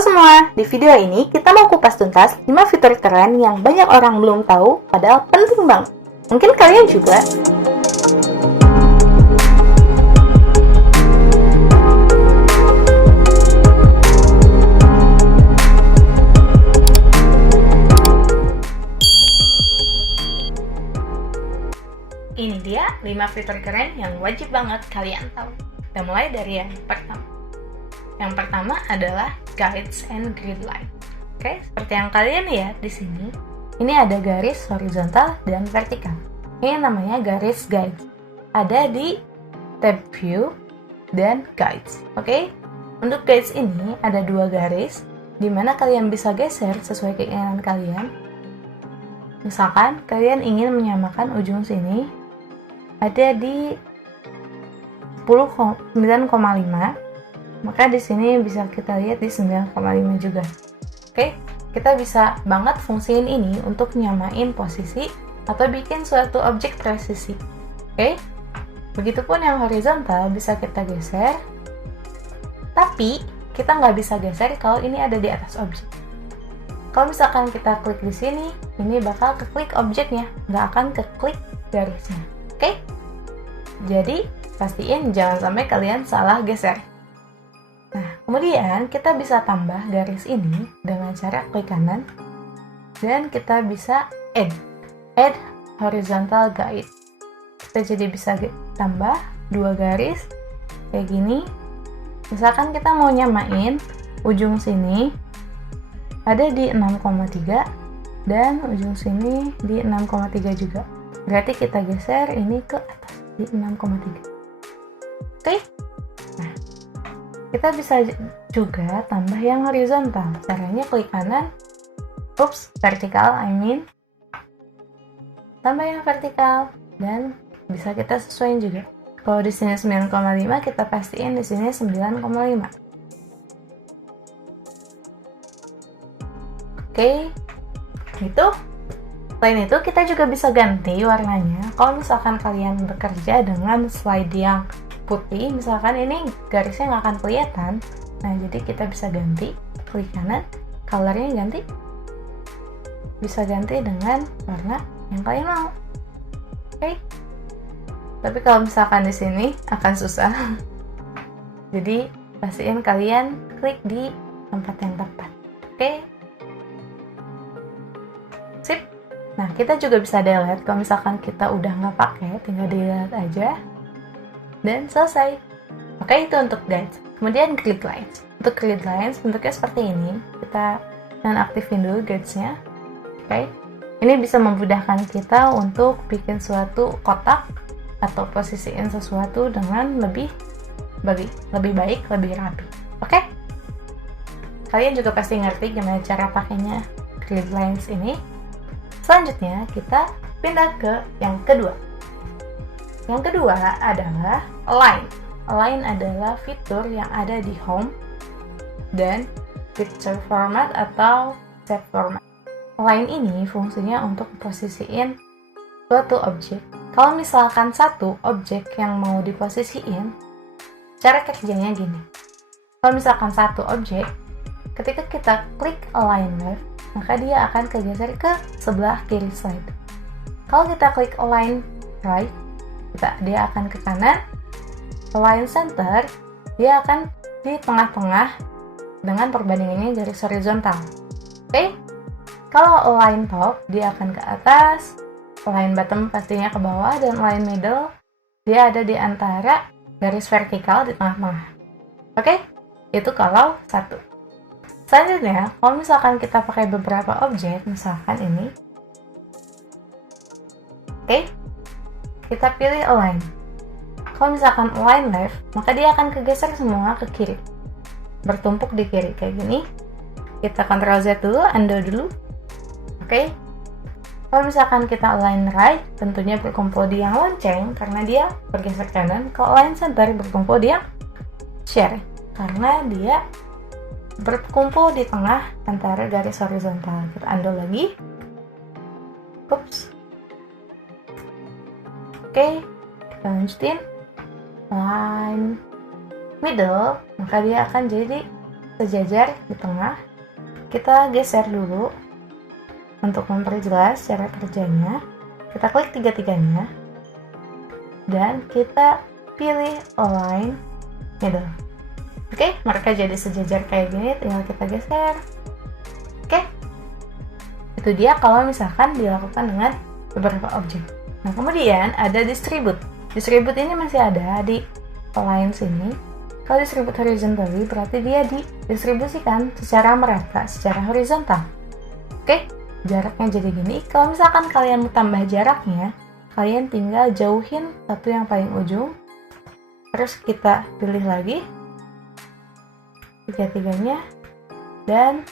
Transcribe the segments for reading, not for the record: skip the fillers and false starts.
Halo semua, di video ini kita mau kupas tuntas 5 fitur keren yang banyak orang belum tahu padahal penting banget. Mungkin kalian juga. Ini dia 5 fitur keren yang wajib banget kalian tahu. Kita mulai dari yang pertama. Yang pertama adalah Guides and Grid Line. Oke, seperti yang kalian lihat di sini, ini ada garis horizontal dan vertikal. Ini namanya garis guides. Ada di tab View dan Guides. Oke, untuk guides ini ada 2 garis, di mana kalian bisa geser sesuai keinginan kalian. Misalkan kalian ingin menyamakan ujung sini, ada di 9,5. Maka di sini bisa kita lihat di 9,5 juga. Oke, kita bisa banget fungsiin ini untuk nyamain posisi atau bikin suatu objek presisi. Oke, begitupun yang horizontal bisa kita geser, tapi kita nggak bisa geser kalau ini ada di atas objek. Kalau misalkan kita klik di sini, ini bakal keklik objeknya, nggak akan keklik garisnya. Oke, jadi pastiin jangan sampai kalian salah geser. Nah, kemudian kita bisa tambah garis ini dengan cara klik kanan dan kita bisa add horizontal guide. Kita jadi bisa tambah 2 garis kayak gini. Misalkan kita mau nyamain ujung sini ada di 6,3 dan ujung sini di 6,3 juga. Berarti kita geser ini ke atas di 6,3. Oke. Nah, kita bisa juga tambah yang horizontal. Caranya klik kanan, vertikal, tambah yang vertikal dan bisa kita sesuaiin juga. Kalau di sini 9,5, kita pastiin di sini 9,5. Oke, gitu. Selain itu, kita juga bisa ganti warnanya. Kalau misalkan kalian bekerja dengan slide yang putih, misalkan ini garisnya nggak akan kelihatan, nah jadi kita bisa ganti, klik kanan, colornya ganti, bisa ganti dengan warna yang kalian mau. Oke, tapi kalau misalkan di sini akan susah, jadi pastiin kalian klik di tempat yang tepat. Oke, sip. Nah, kita juga bisa delete kalau misalkan kita udah nggak pakai, tinggal delete aja dan selesai. Oke, itu untuk guides. Kemudian grid lines. Untuk grid lines bentuknya seperti ini. Kita nonaktifin dulu guidesnya. Oke, ini bisa memudahkan kita untuk bikin suatu kotak atau posisiin sesuatu dengan lebih baik, lebih rapi. Oke, kalian juga pasti ngerti gimana cara pakainya grid lines ini. Selanjutnya kita pindah ke yang kedua. Yang kedua adalah Align. Align adalah fitur yang ada di Home dan Picture Format atau Shape Format. Align ini fungsinya untuk posisiin suatu objek. Kalau misalkan satu objek yang mau diposisiin, cara kerjanya gini. Kalau misalkan satu objek, ketika kita klik Align Left, maka dia akan kegeser ke sebelah kiri slide. Kalau kita klik Align Right, dia akan ke kanan. Align Center, dia akan di tengah-tengah dengan perbandingannya garis horizontal. Oke, kalau Align Top, dia akan ke atas. Align Bottom pastinya ke bawah, dan Align Middle, dia ada di antara garis vertikal di tengah-tengah. Oke, itu kalau satu. Selanjutnya, kalau misalkan kita pakai beberapa objek, misalkan ini, oke, kita pilih Align. Kalau misalkan Align Left, maka dia akan kegeser semua ke kiri, bertumpuk di kiri kayak gini. Kita Ctrl Z dulu, undo dulu. Oke. Kalau misalkan kita Align Right, tentunya berkumpul di yang lonceng karena dia bergeser kanan. Kalau Align Center berkumpul di yang share karena dia berkumpul di tengah antara garis horizontal. Kita undo lagi. Oke, kita lanjutin Align Middle, maka dia akan jadi sejajar di tengah. Kita geser dulu untuk memperjelas cara kerjanya. Kita klik tiga-tiganya dan kita pilih align middle. Oke, mereka jadi sejajar kayak gini, tinggal kita geser. Oke, itu dia kalau misalkan dilakukan dengan beberapa objek. Nah, kemudian ada distribute. Distribute ini masih ada di align sini. Kalau distribute horizontally berarti dia didistribusikan secara merata, secara horizontal. Oke, jaraknya jadi gini. Kalau misalkan kalian mau tambah jaraknya, kalian tinggal jauhin satu yang paling ujung. Terus kita pilih lagi tiga-tiganya dan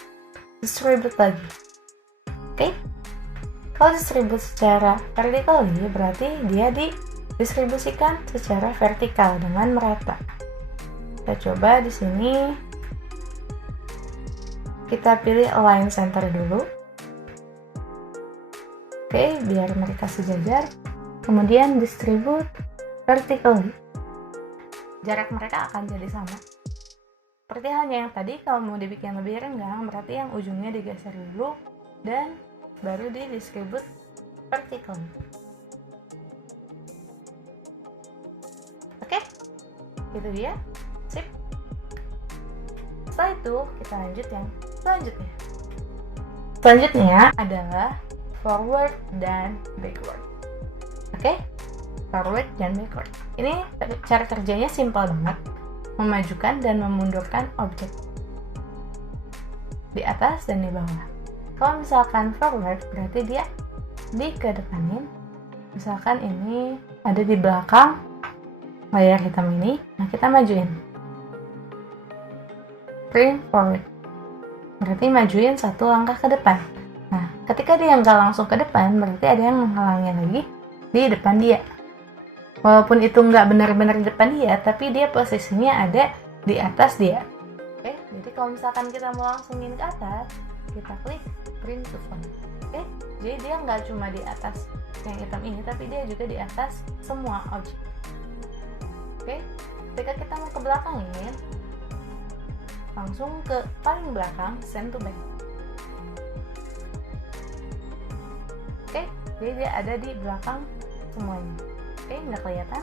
distribute lagi. Oke, kalau distribute secara vertically berarti dia didistribusikan secara vertikal dengan merata. Kita coba di sini, kita pilih align center dulu. Oke, biar mereka sejajar. Kemudian distribute vertically. Jarak mereka akan jadi sama. Seperti halnya yang tadi, kalau mau dibikin lebih renggang, berarti yang ujungnya digeser dulu dan baru didistribute vertically. Oke, itu dia. Sip. Setelah itu, kita lanjut yang selanjutnya. Selanjutnya adalah forward dan backward. Oke, forward dan backward. Ini cara kerjanya simpel banget. Memajukan dan memundurkan objek di atas dan di bawah. Kalau misalkan forward berarti dia dikedepanin. Misalkan ini ada di belakang layar hitam ini, nah kita majuin. Bring forward berarti majuin satu langkah ke depan. Nah, ketika dia nggak langsung ke depan, berarti ada yang menghalangi lagi di depan dia. Walaupun itu nggak benar-benar di depan dia, tapi dia posisinya ada di atas dia. Oke, jadi kalau misalkan kita mau langsungin ke atas, kita klik bring to front. Oke, jadi dia nggak cuma di atas yang hitam ini, tapi dia juga di atas semua objek. Oke, ketika kita mau ke belakangin, langsung ke paling belakang, send to back. Oke, jadi dia ada di belakang semuanya. Oke, nggak kelihatan.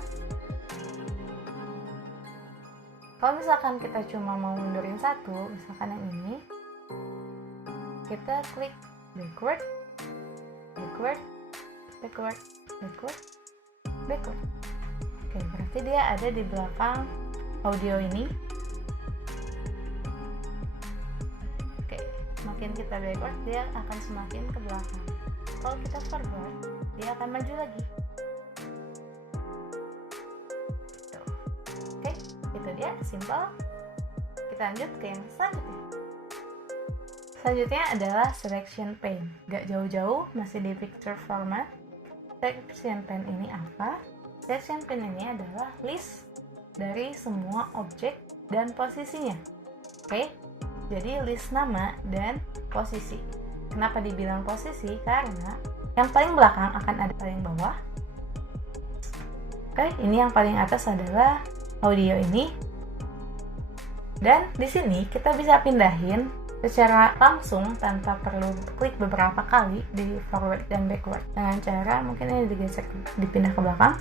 Kalau misalkan kita cuma mau mundurin satu, misalkan yang ini, kita klik backward, backward, backward, backward, backward. Oke, berarti dia ada di belakang audio ini. Oke, semakin kita backward, dia akan semakin ke belakang. Kalau kita forward, dia akan maju lagi. Oke, itu dia, simple. Kita lanjut ke yang selanjutnya. Selanjutnya adalah selection pane. Gak jauh-jauh, masih di picture format. Selection pane ini apa? Selection pane ini adalah list dari semua objek dan posisinya. Oke, jadi list nama dan posisi. Kenapa dibilang posisi? Karena yang paling belakang akan ada paling bawah. Oke, ini yang paling atas adalah audio ini. Dan di sini kita bisa pindahin secara langsung tanpa perlu klik beberapa kali di forward dan backward. Dengan cara mungkin ini digeser, dipindah ke belakang.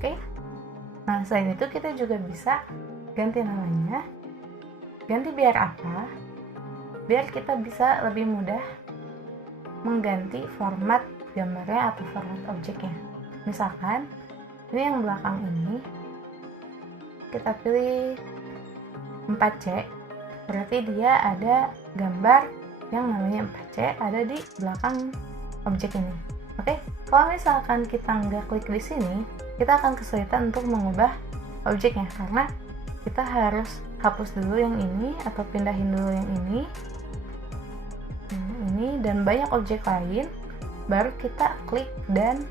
Oke. Nah, selain itu kita juga bisa ganti namanya. Ganti biar apa? Biar kita bisa lebih mudah mengganti format gambarnya atau format objeknya. Misalkan ini yang belakang ini kita pilih 4C, berarti dia ada gambar yang namanya 4C ada di belakang objek ini. Oke, kalau misalkan kita nggak klik di sini, kita akan kesulitan untuk mengubah objeknya karena kita harus hapus dulu yang ini atau pindahin dulu yang ini dan banyak objek lain, baru kita klik dan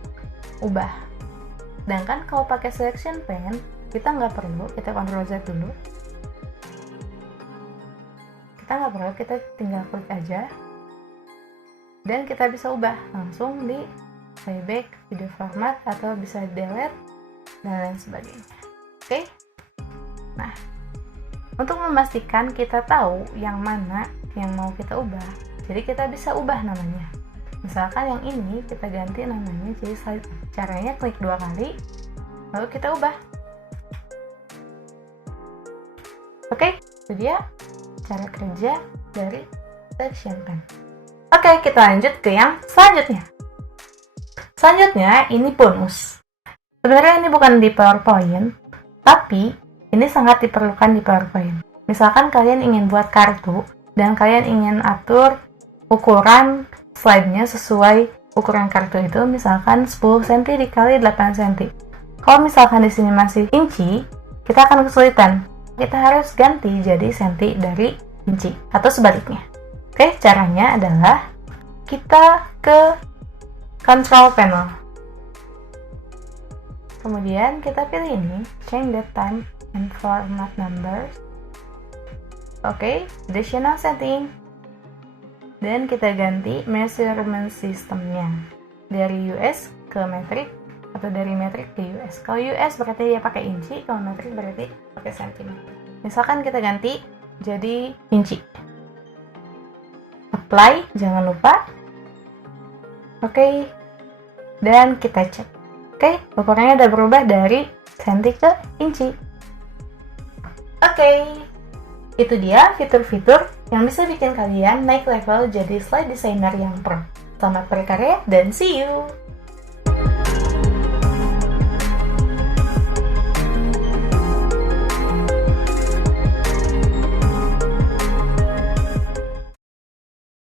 ubah. Sedangkan kalau pakai selection pane, kita nggak perlu, kita Ctrl Z dulu. Kita nggak perlu, kita tinggal klik aja dan kita bisa ubah langsung di playback, video format, atau bisa delete dan lain sebagainya. Oke, nah Untuk memastikan kita tahu yang mana yang mau kita ubah, jadi kita bisa ubah namanya. Misalkan yang ini kita ganti namanya jadi slide. Caranya klik 2 kali, lalu kita ubah. Oke, itu dia cara kerja dari Section Pen. Oke, kita lanjut ke yang selanjutnya. Selanjutnya, ini bonus. Sebenarnya ini bukan di PowerPoint, tapi ini sangat diperlukan di PowerPoint. Misalkan kalian ingin buat kartu, dan kalian ingin atur ukuran slide-nya sesuai ukuran kartu itu, misalkan 10 cm dikali 8 cm. Kalau misalkan di sini masih inci, kita akan kesulitan. Kita harus ganti jadi senti dari inci, atau sebaliknya. Oke, caranya adalah kita ke Control Panel. Kemudian kita pilih ini, Change the Time and Format Numbers. Oke, Additional Setting. Dan kita ganti measurement systemnya dari US ke metrik atau dari metrik ke US. Kalau US berarti dia pakai inci, kalau metrik berarti pakai sentimeter. Misalkan kita ganti jadi inci. Apply, jangan lupa. Oke, dan kita cek. Oke, ukurannya udah berubah dari senti ke inci. Oke, itu dia fitur-fitur yang bisa bikin kalian naik level jadi slide designer yang pro. Selamat berkarya dan see you!